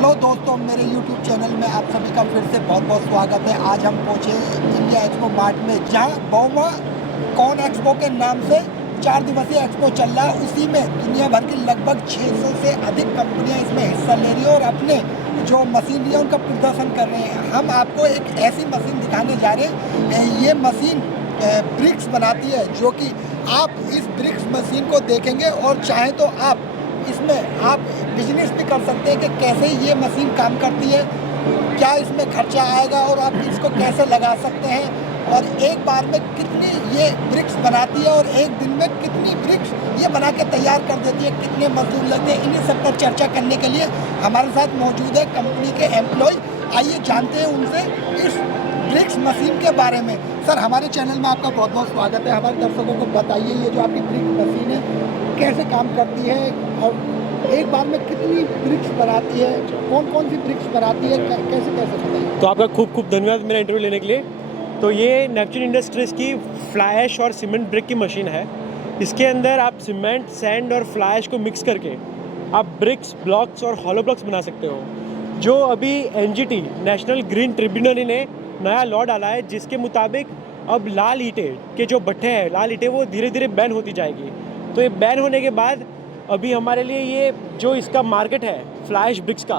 Hello दोस्तों, मेरे YouTube channel में आप सभी का फिर से बहुत बहुत स्वागत है। आज हम पहुँचे इंडिया एक्सपो मार्ट में, जहाँ बाउमा कॉन एक्सपो के नाम से 4 दिवसीय एक्सपो चल रहा है। उसी में दुनिया भर की लगभग 600 से अधिक कंपनियां इसमें हिस्सा ले रही है और अपने जो मशीनरी है उनका प्रदर्शन कर रहे हैं। हम आपको एक ऐसी मशीन दिखाने जा रहे हैं। ये मशीन ब्रिक्स बनाती है, जो कि आप इस ब्रिक्स मशीन को देखेंगे और चाहें तो आप इसमें आप बिजनेस भी कर सकते हैं कि कैसे ये मशीन काम करती है, क्या इसमें खर्चा आएगा और आप इसको कैसे लगा सकते हैं, और एक बार में कितनी ये ब्रिक्स बनाती है और एक दिन में कितनी ब्रिक्स ये बना के तैयार कर देती है, कितने मजदूर लगते हैं। इन्हीं सब पर चर्चा करने के लिए हमारे साथ मौजूद है कंपनी के एम्प्लॉय। आइए जानते हैं उनसे इस ब्रिक्स मशीन के बारे में। सर, हमारे चैनल में आपका बहुत बहुत स्वागत है। हमारे दर्शकों को बताइए, ये जो आपकी ब्रिक्स मशीन है कैसे काम करती है और एक बार में कितनी ब्रिक्स बनाती है, कौन कौन सी ब्रिक्स बनाती है, कैसे कैसे बताइए। तो आपका खूब खूब धन्यवाद मेरा इंटरव्यू लेने के लिए। तो ये नेपच्यून इंडस्ट्रीज़ की फ्लाई ऐश और सीमेंट ब्रिक की मशीन है। इसके अंदर आप सीमेंट, सैंड और फ्लाई ऐश को मिक्स करके आप ब्रिक्स, ब्लॉक्स और हॉलो ब्लॉक्स बना सकते हो। जो अभी एनजीटी नेशनल ग्रीन ट्रिब्यूनल ने नया लॉ डाला है, जिसके मुताबिक अब लाल ईंटें के जो भट्ठे हैं, लाल ईंटें वो धीरे धीरे बैन होती जाएगी। तो ये बैन होने के बाद अभी हमारे लिए ये जो इसका मार्केट है फ्लाई ऐश ब्रिक्स का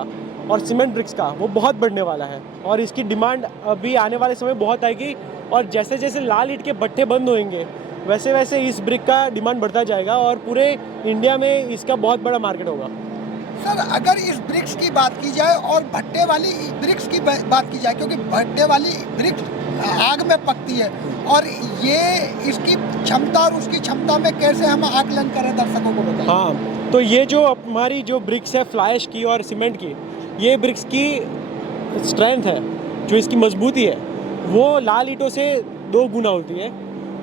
और सीमेंट ब्रिक्स का, वो बहुत बढ़ने वाला है और इसकी डिमांड अभी आने वाले समय बहुत आएगी। और जैसे जैसे लाल ईंट के भट्ठे बंद होंगे वैसे वैसे इस ब्रिक का डिमांड बढ़ता जाएगा और पूरे इंडिया में इसका बहुत बड़ा मार्केट होगा। सर, अगर इस ब्रिक्स की बात की जाए और भट्टे वाली ब्रिक्स की बात की जाए, क्योंकि भट्टे वाली ब्रिक्स आग में पकती है, और ये इसकी क्षमता और उसकी क्षमता में कैसे हम आकलन करें, दर्शकों को बताएं। हाँ, तो ये जो हमारी जो ब्रिक्स है फ्लाई ऐश की और सीमेंट की, ये ब्रिक्स की स्ट्रेंथ है, जो इसकी मजबूती है वो लाल ईंटों से 2 गुना होती है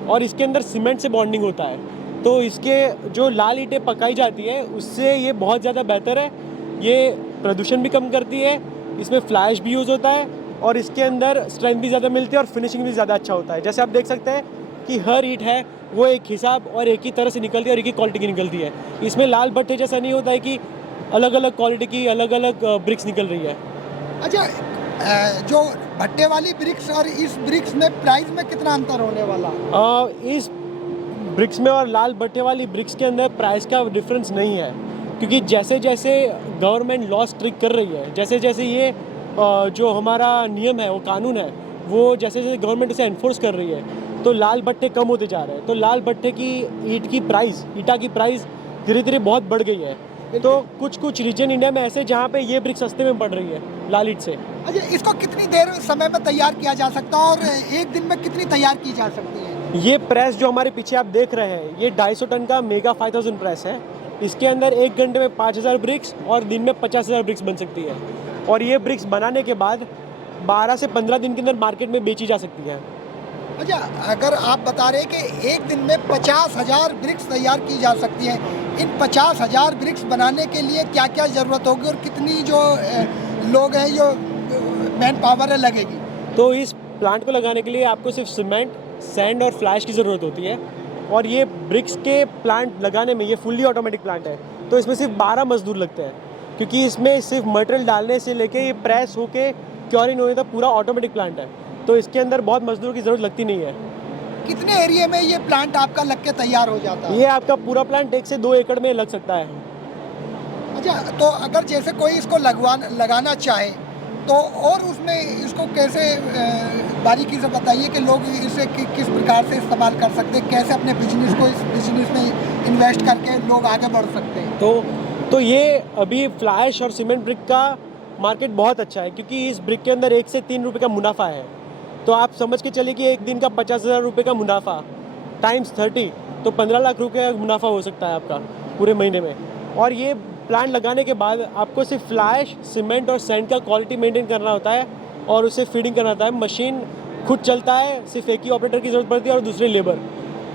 और इसके अंदर सीमेंट से बॉन्डिंग होता है। तो इसके जो लाल ईंटें पकाई जाती है उससे ये बहुत ज़्यादा बेहतर है। ये प्रदूषण भी कम करती है, इसमें फ्लाई ऐश भी यूज़ होता है और इसके अंदर स्ट्रेंथ भी ज़्यादा मिलती है और फिनिशिंग भी ज़्यादा अच्छा होता है। जैसे आप देख सकते हैं कि हर ईंट है वो एक हिसाब और एक ही तरह से निकलती है और एक ही क्वालिटी की निकलती है। इसमें लाल भट्टे जैसा नहीं होता है कि अलग अलग क्वालिटी की अलग अलग ब्रिक्स निकल रही है। अच्छा, जो भट्टे वाली ब्रिक्स और इस ब्रिक्स में प्राइस में कितना अंतर होने वाला? इस ब्रिक्स में और लाल भट्टे वाली ब्रिक्स के अंदर प्राइस का डिफरेंस नहीं है, क्योंकि जैसे जैसे गवर्नमेंट लॉ स्ट्रिक्ट कर रही है, जैसे जैसे ये जो हमारा नियम है, वो कानून है, वो जैसे जैसे गवर्नमेंट इसे एनफोर्स कर रही है, तो लाल भट्टे कम होते जा रहे हैं। तो लाल भट्टे की ईंटा की प्राइस धीरे धीरे बहुत बढ़ गई है। तो कुछ कुछ रीजन इंडिया में ऐसे जहाँ पे ये ब्रिक सस्ते में पड़ रही है लाल ईंट से। अच्छा, इसको कितनी देर समय में तैयार किया जा सकता है और एक दिन में कितनी तैयार की जा सकती है? ये प्रेस जो हमारे पीछे आप देख रहे हैं, ये 250 टन का मेगा 5000 प्रेस है। इसके अंदर 1 घंटे में 5000 ब्रिक्स और दिन में 50,000 ब्रिक्स बन सकती है। और ये ब्रिक्स बनाने के बाद 12 से 15 दिन के अंदर मार्केट में बेची जा सकती है। अच्छा, अगर आप बता रहे हैं कि एक दिन में 50,000 ब्रिक्स तैयार की जा सकती हैं, इन 50,000 ब्रिक्स बनाने के लिए क्या क्या ज़रूरत होगी और कितनी जो लोग हैं, जो मैन पावर है, लगेगी? तो इस प्लांट को लगाने के लिए आपको सिर्फ सीमेंट, सैंड और फ्लाई ऐश की ज़रूरत होती है। और ये ब्रिक्स के प्लांट लगाने में ये फुल्ली ऑटोमेटिक प्लांट है, तो इसमें सिर्फ 12 मजदूर लगते हैं, क्योंकि इसमें सिर्फ मटेरियल डालने से लेके ये प्रेस होके क्योरिंग होने तक पूरा ऑटोमेटिक प्लांट है। तो इसके अंदर बहुत मजदूर की ज़रूरत लगती नहीं है। कितने एरिया में ये प्लांट आपका लग के तैयार हो जाता है? ये आपका पूरा प्लांट 1 से 2 एकड़ में लग सकता है। अच्छा, तो अगर जैसे कोई इसको लगाना चाहे तो और उसमें इसको कैसे बारीकी से बताइए कि लोग इसे किस प्रकार से इस्तेमाल कर सकते हैं, कैसे अपने बिजनेस को इस बिजनेस में इन्वेस्ट करके लोग आगे बढ़ सकते हैं? तो ये अभी फ्लाई ऐश और सीमेंट ब्रिक का मार्केट बहुत अच्छा है, क्योंकि इस ब्रिक के अंदर 1 से 3 रुपये का मुनाफा है। तो आप समझ के चलिए कि एक दिन का 50,000 रुपये का मुनाफा टाइम्स 30, तो 15 लाख रुपये का मुनाफा हो सकता है आपका पूरे महीने में। और ये प्लांट लगाने के बाद आपको सिर्फ फ्लाई ऐश, सीमेंट और सैंड का क्वालिटी मेंटेन करना होता है और उसे फीडिंग करना होता है। मशीन खुद चलता है, सिर्फ एक ही ऑपरेटर की ज़रूरत पड़ती है और दूसरे लेबर।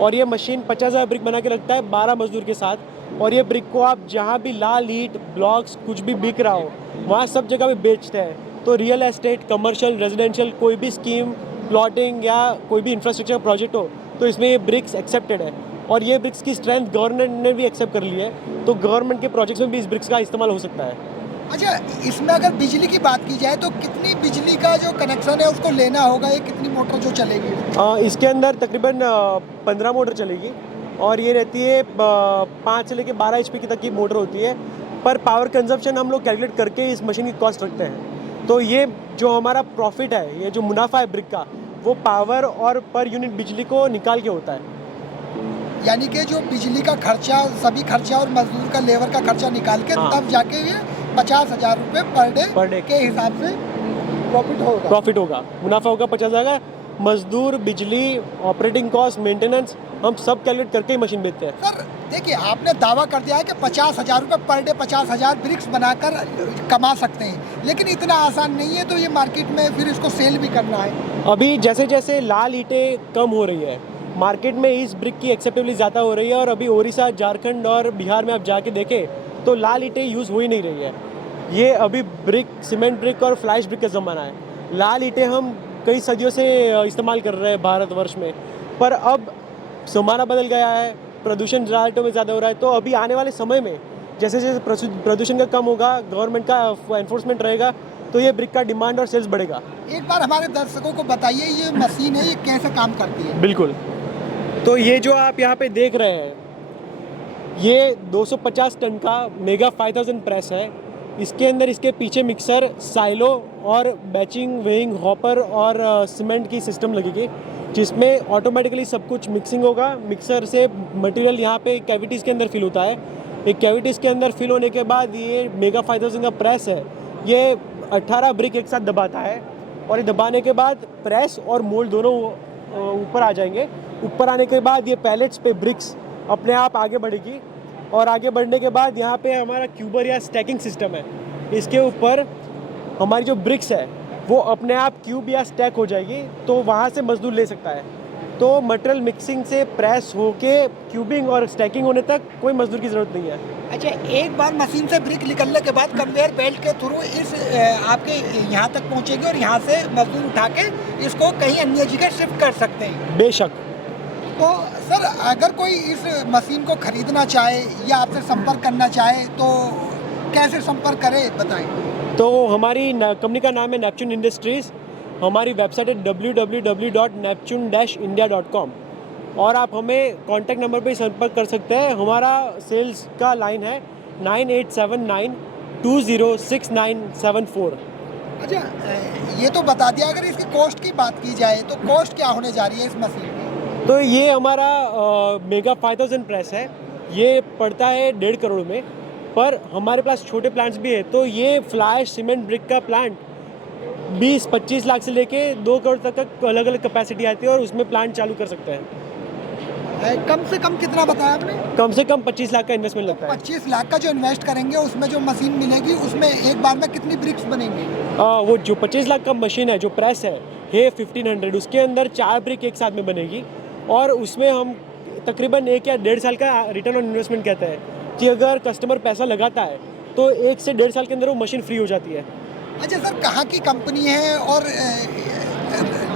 और ये मशीन 50,000 ब्रिक बना के रखता है 12 मजदूर के साथ। और ये ब्रिक को आप जहाँ भी लाल ईंट, ब्लॉक्स कुछ भी बिक रहा हो वहाँ सब जगह पे बेचते हैं। तो रियल एस्टेट, कमर्शियल, रेजिडेंशियल कोई भी स्कीम, प्लॉटिंग या कोई भी इंफ्रास्ट्रक्चर प्रोजेक्ट हो तो इसमें ये ब्रिक्स एक्सेप्टेड है। और ये ब्रिक्स की स्ट्रेंथ गवर्नमेंट ने भी एक्सेप्ट कर ली है, तो गवर्नमेंट के प्रोजेक्ट्स में भी इस ब्रिक्स का इस्तेमाल हो सकता है। अच्छा, इसमें अगर बिजली की बात की जाए तो कितनी बिजली का जो कनेक्शन है उसको लेना होगा, ये कितनी मोटर जो चलेगी? इसके अंदर तकरीबन 15 मोटर चलेगी और ये रहती है 5 से लेकर 12 HP की तक की मोटर होती है। पर पावर कंजप्शन हम लोग कैलकुलेट करके इस मशीन की कॉस्ट रखते हैं। तो ये जो हमारा प्रॉफिट है, ये जो मुनाफा है ब्रिक का, वो पावर और पर यूनिट बिजली को निकाल के होता है। यानी कि जो बिजली का खर्चा, सभी खर्चा और मजदूर का, लेबर का खर्चा निकाल के हाँ। तब जाके ये 50,000 रुपये पर डे के हिसाब से प्रॉफिट होगा, मुनाफा होगा 50,000 का। मजदूर, बिजली, ऑपरेटिंग कॉस्ट, मेंटेनेंस, हम सब कैलकुलेट करके ही मशीन बेचते हैं। सर देखिए, आपने दावा कर दिया है कि 50,000 रुपये पर डे 50,000 ब्रिक्स बनाकर कमा सकते हैं, लेकिन इतना आसान नहीं है। तो ये मार्केट में फिर इसको सेल भी करना है। अभी जैसे जैसे लाल ईंटें कम हो रही है, मार्केट में इस ब्रिक की एक्सेप्टेबिलिटी ज़्यादा हो रही है और अभी उड़ीसा, झारखंड और बिहार में आप जाके देखें तो लाल ईंटें यूज़ हो ही नहीं रही है। ये अभी ब्रिक, सीमेंट ब्रिक और फ्लैश ब्रिक का ज़माना है। लाल ईंटें हम कई सदियों से इस्तेमाल कर रहे हैं भारतवर्ष में, पर अब ज़माना बदल गया है, प्रदूषण ईंटों में ज़्यादा हो रहा है। तो अभी आने वाले समय में जैसे जैसे प्रदूषण का कम होगा, गवर्नमेंट का एनफोर्समेंट रहेगा, तो ये ब्रिक का डिमांड और सेल्स बढ़ेगा। एक बार हमारे दर्शकों को बताइए, ये मशीन है, ये कैसे काम करती है? बिल्कुल। तो ये जो आप यहाँ पे देख रहे हैं, ये 250 टन का मेगा 5000 प्रेस है। इसके अंदर इसके पीछे मिक्सर, साइलो और बैचिंग, वेइंग, हॉपर और सीमेंट की सिस्टम लगेगी, जिसमें ऑटोमेटिकली सब कुछ मिक्सिंग होगा। मिक्सर से मटेरियल यहाँ पे कैविटीज़ के अंदर फिल होता है। एक कैविटीज़ के अंदर फिल होने के बाद ये मेगा 5000 का प्रेस है, ये 18 ब्रिक एक साथ दबाता है और ये दबाने के बाद प्रेस और मोल्ड दोनों ऊपर आ जाएंगे। ऊपर आने के बाद ये पैलेट्स पे ब्रिक्स अपने आप आगे बढ़ेगी और आगे बढ़ने के बाद यहाँ पे हमारा क्यूबर या स्टैकिंग सिस्टम है। इसके ऊपर हमारी जो ब्रिक्स है वो अपने आप क्यूब या स्टैक हो जाएगी, तो वहाँ से मजदूर ले सकता है। तो मटेरियल मिक्सिंग से प्रेस होके क्यूबिंग और स्टैकिंग होने तक कोई मजदूर की ज़रूरत नहीं है। अच्छा, एक बार मशीन से ब्रिक निकलने के बाद कन्वेयर बेल्ट के थ्रू इस आपके यहाँ तक पहुँचेगी और यहाँ से मजदूर उठा के इसको कहीं अन्य जगह शिफ्ट कर सकते हैं। बेशक। तो सर, अगर कोई इस मशीन को खरीदना चाहे या आपसे संपर्क करना चाहे तो कैसे संपर्क करे, बताएं। तो हमारी कंपनी का नाम है नेपच्यून इंडस्ट्रीज़। हमारी वेबसाइट है www.neptune-india.com और आप हमें कॉन्टैक्ट नंबर पे संपर्क कर सकते हैं। हमारा सेल्स का लाइन है 9879206974। अच्छा, ये तो बता दिया। अगर इसकी कॉस्ट की बात की जाए तो कॉस्ट क्या होने जा रही है इस मशीन की? तो ये हमारा मेगा 5000 प्रेस है, ये पड़ता है 1.5 करोड़ में। पर हमारे पास छोटे प्लांट्स भी है, तो ये फ्लैश सीमेंट ब्रिक का प्लांट 20-25 लाख से लेके 2 करोड़ तक का अलग अलग कैपेसिटी आती है और उसमें प्लांट चालू कर सकते हैं। कम से कम कितना बताया आपने? कम से कम 25 लाख का इन्वेस्टमेंट लगता है। 25 लाख का जो इन्वेस्ट करेंगे, उसमें जो मशीन मिलेगी उसमें एक बार में कितनी ब्रिक्स बनेंगी? वो जो 25 लाख का मशीन है, जो प्रेस है 1500, उसके अंदर 4 ब्रिक एक साथ में बनेगी और उसमें हम तकरीबन 1 या 1.5 साल का रिटर्न ऑन इन्वेस्टमेंट कहते हैं कि अगर कस्टमर पैसा लगाता है तो 1 से 1.5 साल के अंदर वो मशीन फ्री हो जाती है। अच्छा सर, कहाँ की कंपनी है और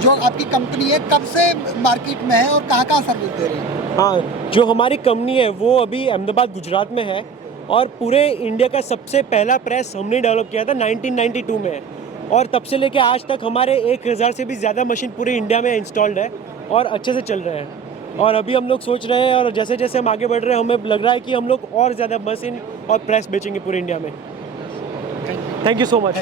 जो आपकी कंपनी है कब से मार्केट में है और कहाँ सर्विस दे रही है? हाँ, जो हमारी कंपनी है वो अभी अहमदाबाद, गुजरात में है और पूरे इंडिया का सबसे पहला प्रेस हमने डेवलप किया था 1992 में और तब से लेके आज तक हमारे 1000 से भी ज़्यादा मशीन पूरे इंडिया में इंस्टॉल्ड है और अच्छे से चल रहे हैं। और अभी हम लोग सोच रहे हैं और जैसे जैसे हम आगे बढ़ रहे हैं, हमें लग रहा है कि हम लोग और ज़्यादा मशीन और प्रेस बेचेंगे पूरे इंडिया में। Thank you so much.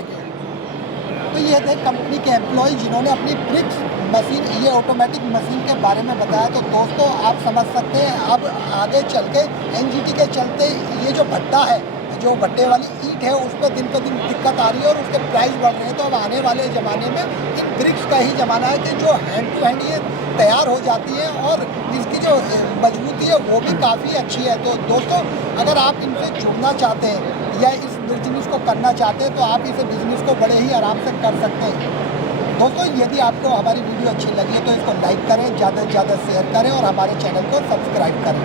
तो ये थे कंपनी के एम्प्लॉय जिन्होंने अपनी ब्रिक्स मशीन, ये ऑटोमेटिक मशीन के बारे में बताया। तो दोस्तों, आप समझ सकते हैं अब आगे चल के एनजीटी के चलते ये जो भट्टा है, जो भट्टे वाली ईंट है, उस पर दिन पर दिन दिक्कत आ रही है और उसके प्राइस बढ़ रहे हैं। तो अब आने वाले ज़माने में इन ब्रिक्स का ही ज़माना है कि जो हैंड टू हैंड ये तैयार हो जाती है और इसकी जो मजबूती है वो भी काफ़ी अच्छी है। तो दोस्तों, अगर आप इनसे जुड़ना चाहते हैं या इस बिजनेस को करना चाहते हैं तो आप इस बिज़नेस को बड़े ही आराम से कर सकते हैं। दोस्तों, यदि आपको हमारी वीडियो अच्छी लगी है तो इसको लाइक करें, ज़्यादा से ज़्यादा शेयर करें और हमारे चैनल को सब्सक्राइब करें।